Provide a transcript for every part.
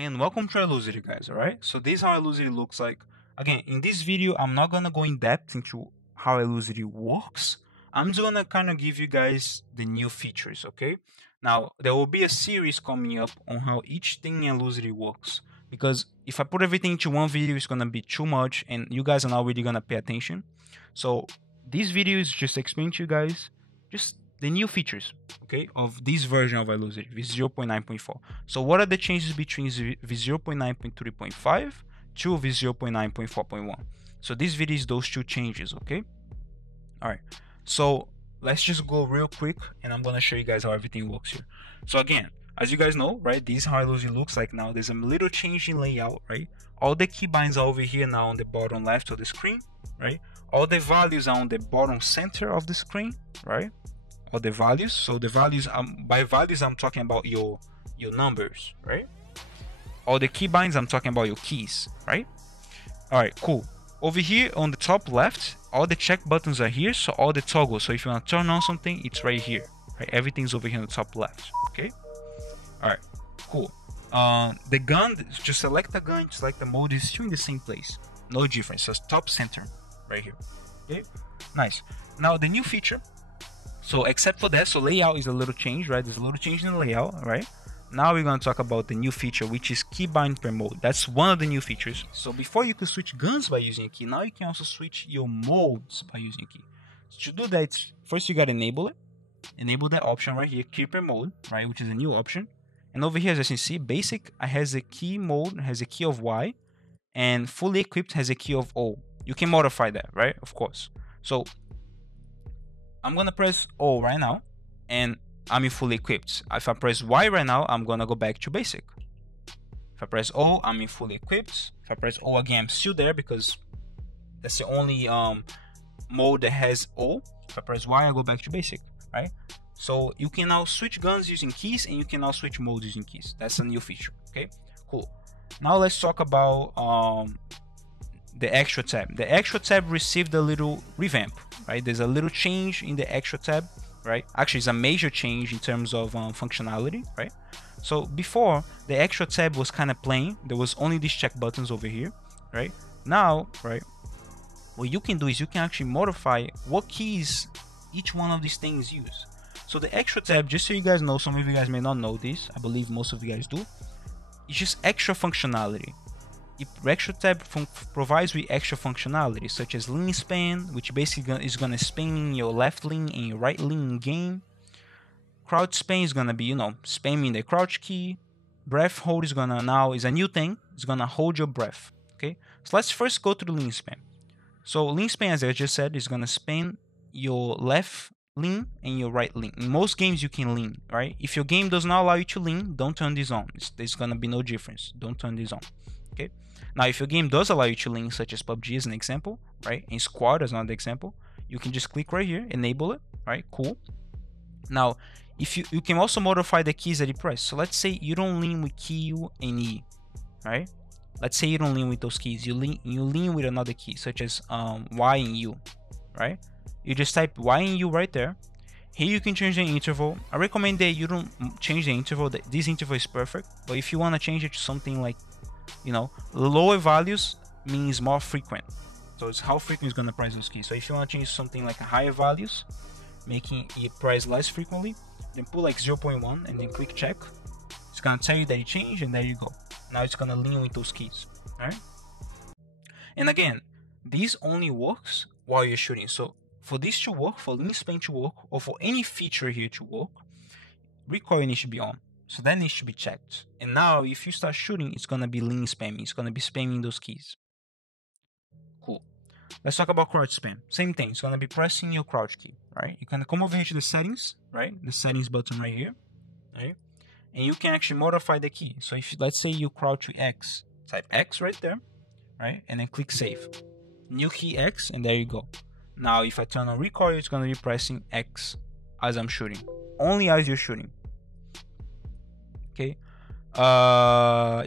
And welcome to Ilusity, guys. Alright, so this is how Ilusity looks like. Again, in this video I'm not gonna go in depth into how Ilusity works. I'm just gonna kind of give you guys the new features. Okay, now there will be a series coming up on how each thing in Ilusity works, because if I put everything into one video it's gonna be too much and you guys are not really gonna pay attention. So this video is just explaining to you guys just the new features, okay, of this version of Ilusity, V0.9.4. So what are the changes between V0.9.3.5 to V0.9.4.1? So this video is those two changes, okay? All right, so let's just go real quick and I'm gonna show you guys how everything works here. So again, as you guys know, right, this is how Ilusity looks like now. There's a little change in layout, right? All the keybinds are over here now on the bottom left of the screen, right? All the values are on the bottom center of the screen, right? All the values. So the values, by values I'm talking about your numbers, right? All the keybinds, I'm talking about your keys, right? All right, cool. Over here on the top left, all the check buttons are here, so all the toggles. So if you want to turn on something, it's right here, right? Everything's over here on the top left, okay? All right, cool. The gun, just select the gun, select the mode, is still in the same place, no difference. So it's top center right here, okay? Nice. Now the new feature. So except for that, so layout is a little change, right? There's a little change in the layout, right? Now we're going to talk about the new feature, which is keybind per mode. That's one of the new features. So before you could switch guns by using a key, now you can also switch your modes by using a key. So to do that, first you got to enable it. Enable that option right here, key per mode, right? Which is a new option. And over here, as you can see, basic has a key mode, has a key of Y, and fully equipped has a key of O. You can modify that, right? Of course. So I'm gonna press O right now and I'm in fully equipped. If I press Y right now, I'm gonna go back to basic. If I press O, I'm in fully equipped. If I press O again, I'm still there because that's the only mode that has O. If I press Y, I go back to basic, right? So you can now switch guns using keys and you can now switch modes using keys. That's a new feature, okay? Cool. Now let's talk about the extra tab. The extra tab received a little revamp, right? There's a little change in the extra tab, right? Actually, it's a major change in terms of functionality, right? So before, the extra tab was kind of plain. There was only these check buttons over here, right? Now, right, what you can do is you can actually modify what keys each one of these things use. So the extra tab, just so you guys know, some of you guys may not know this, I believe most of you guys do, it's just extra functionality. Extra tab provides with extra functionality such as lean span, which basically is gonna spam your left lean and your right lean in game. Crouch span is gonna be, you know, spamming the crouch key. Breath hold is a new thing. It's gonna hold your breath. Okay, so let's first go to the lean span. So lean span, as I just said, is gonna span your left lean and your right lean. In most games you can lean, right? If your game does not allow you to lean, don't turn this on. There's gonna be no difference. Don't turn this on. Okay. Now, if your game does allow you to lean, such as PUBG as an example, right, and Squad as another example, you can just click right here, enable it, right? Cool. Now, if you can also modify the keys that you press. So let's say you don't lean with Q and E, right? Let's say you don't lean with those keys. You lean with another key, such as Y and U, right? You just type Y and U right there. Here you can change the interval. I recommend that you don't change the interval. This interval is perfect, but if you want to change it to something like, you know, lower values means more frequent. So it's how frequent is going to press those keys. So if you want to change something like a higher values, making it press less frequently, then put like 0.1 and then click check. It's going to tell you that it changed, and there you go. Now it's going to lean with those keys, right? And again, this only works while you're shooting. So for this to work, for lean span to work, or for any feature here to work, recoil needs to be on. So that needs to be checked. And now if you start shooting, it's gonna be lean spamming. It's gonna be spamming those keys. Cool. Let's talk about crouch spam. Same thing. It's gonna be pressing your crouch key, right? You can come over here to the settings, right? The settings button right here, right? And you can actually modify the key. So if let's say you crouch with X, type X right there, right? And then click save. New key X, and there you go. Now if I turn on recoil, it's gonna be pressing X as I'm shooting. Only as you're shooting. Okay,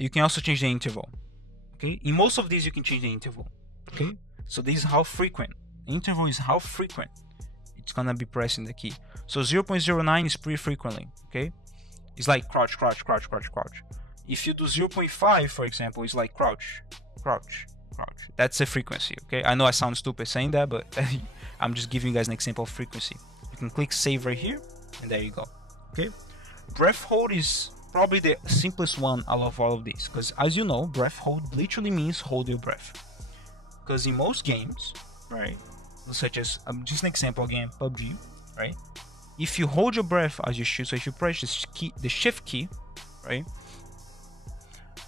you can also change the interval. Okay, in most of these you can change the interval. Okay, so this is how frequent. The interval is how frequent it's gonna be pressing the key. So 0.09 is pretty frequently. Okay, it's like crouch, crouch, crouch, crouch, crouch. If you do 0.5, for example, it's like crouch, crouch, crouch. That's a frequency, okay? I know I sound stupid saying that, but I'm just giving you guys an example of frequency. You can click save right here, and there you go, okay? Breath hold is probably the simplest one out of all of these, because as you know, breath hold literally means hold your breath. Because in most games, right, such as just an example again, PUBG, right, if you hold your breath as you shoot, so if you press the shift key, right,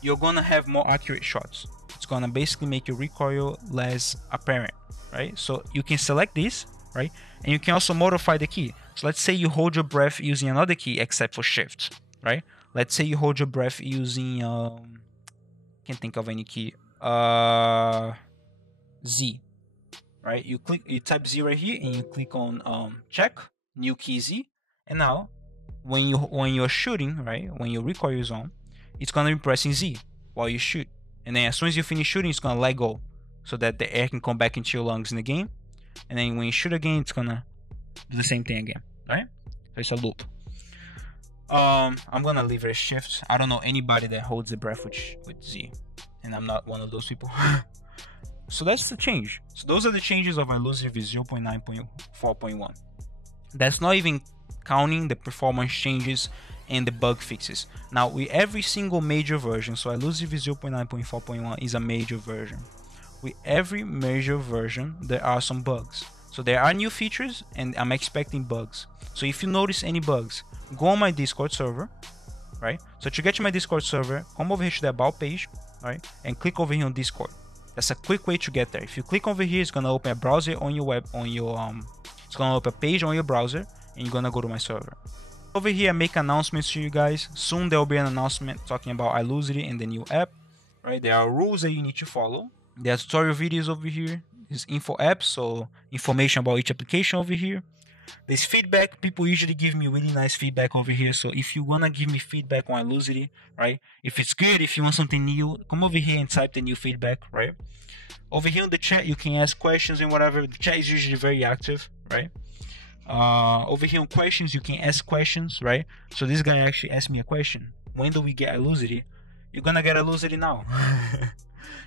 you're gonna have more accurate shots. It's gonna basically make your recoil less apparent, right? So you can select this, right, and you can also modify the key. So let's say you hold your breath using another key except for shift, right? Let's say you hold your breath using can't think of any key, Z, right? You type Z right here, and you click on check new key Z, and now when you're shooting, right, when your recoil is on, it's gonna be pressing Z while you shoot, and then as soon as you finish shooting, it's gonna let go so that the air can come back into your lungs in the game, and then when you shoot again, it's gonna do the same thing again, right? So it's a loop. I'm gonna leave it a shift. I don't know anybody that holds the breath with Z, and I'm not one of those people. So that's the change. So those are the changes of Ilusity V0.9.4.1. That's not even counting the performance changes and the bug fixes. Now, with every single major version, so Ilusity V0.9.4.1 is a major version. With every major version, there are some bugs. So there are new features, and I'm expecting bugs. So if you notice any bugs, go on my Discord server, right? So to get to my Discord server, come over here to the About page, right? And click over here on Discord. That's a quick way to get there. If you click over here, it's gonna open a browser on your it's gonna open a page on your browser, and you're gonna go to my server. Over here, I make announcements to you guys. Soon there will be an announcement talking about Ilusity and the new app, right? There are rules that you need to follow. There are tutorial videos over here. There's info apps, so information about each application over here. There's feedback. People usually give me really nice feedback over here. So if you wanna give me feedback on Ilusity, right? If it's good, if you want something new, come over here and type the new feedback, right? Over here in the chat, you can ask questions and whatever. The chat is usually very active, right? Over here on questions, you can ask questions, right? So this guy actually asked me a question. When do we get Ilusity? You're gonna get Ilusity now.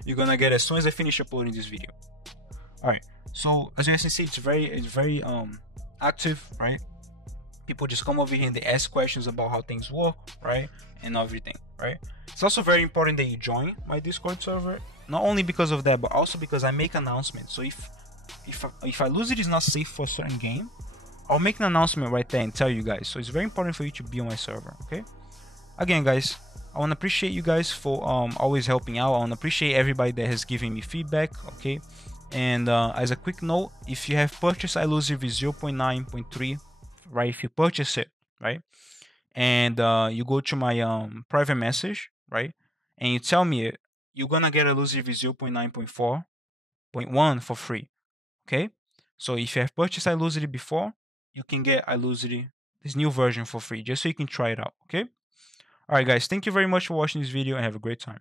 You're gonna get it as soon as I finish uploading this video. Alright, so as you can see, it's very active, right? People just come over here and they ask questions about how things work, right? And everything, right? It's also very important that you join my Discord server, not only because of that, but also because I make announcements. So if Ilusity is not safe for a certain game, I'll make an announcement right there and tell you guys. So it's very important for you to be on my server, okay? Again, guys, I want to appreciate you guys for always helping out. I want to appreciate everybody that has given me feedback, okay? And as a quick note, if you have purchased Ilusity V0.9.3, right, if you purchase it, right, and you go to my private message, right, and you tell me you're gonna get Ilusity V0.9.4.1 for free, okay? So if you have purchased Ilusity before, you can get Ilusity, this new version, for free, just so you can try it out, okay? Alright guys, thank you very much for watching this video and have a great time.